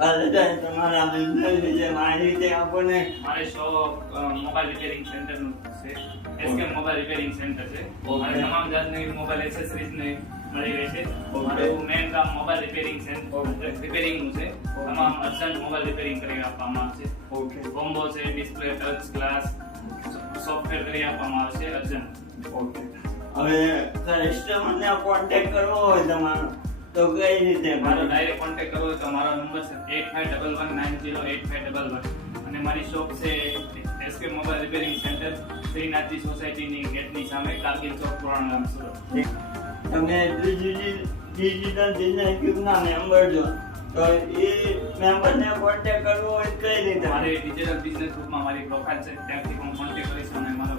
બાલાભાઈ તમારા બિઝનેસ વિશે માહિતી આપો ને. મારે શોપ મોબાઈલ રિપેરિંગ સેન્ટર નું છે. એસકે મોબાઈલ રિપેરિંગ સેન્ટર છે. મારે તમામ જાતની મોબાઈલ એસેસરીઝ ને મળી રહેશે. મારું મેઇન કામ મોબાઈલ રિપેરિંગ રિપેરિંગ નું છે. તમામ અર્જન્ટ મોબાઈલ રિપેરિંગ કરી આપવામાં આવશે. ઓકે કોમ્બો છે, ડિસ્પ્લે, ટચ, ગ્લાસ, સોફ્ટવેર કરી આપવામાં આવશે અર્જન્ટ. ઓકે. હવે કસ્ટમરને કોન્ટેક્ટ કરવો હોય તમારો તો કઈ રીતે? મારો ડાયરેક્ટ કોન્ટેક્ટ કરવો હોય તો મારો નંબર છે 8511908811 અને મારી શોપ છે SK mobile repairing centre, Shrinathji સોસાયટીની ગેટની સામે, કારગિલ ચોક, પુરાણ ગામ, સુરત. તમે ડિજિટલ બિઝનેસ ક્યુબના મેમ્બર છો તો એ મેમ્બરને કોન્ટેક્ટ કરવો હોય કઈ રીતે? મારે ડિજિટલ બિઝનેસ ગ્રુપમાં મારી પ્રોફાઇલ છે, ત્યાંથી હું કોન્ટેક્ટ કરીશ અને મારો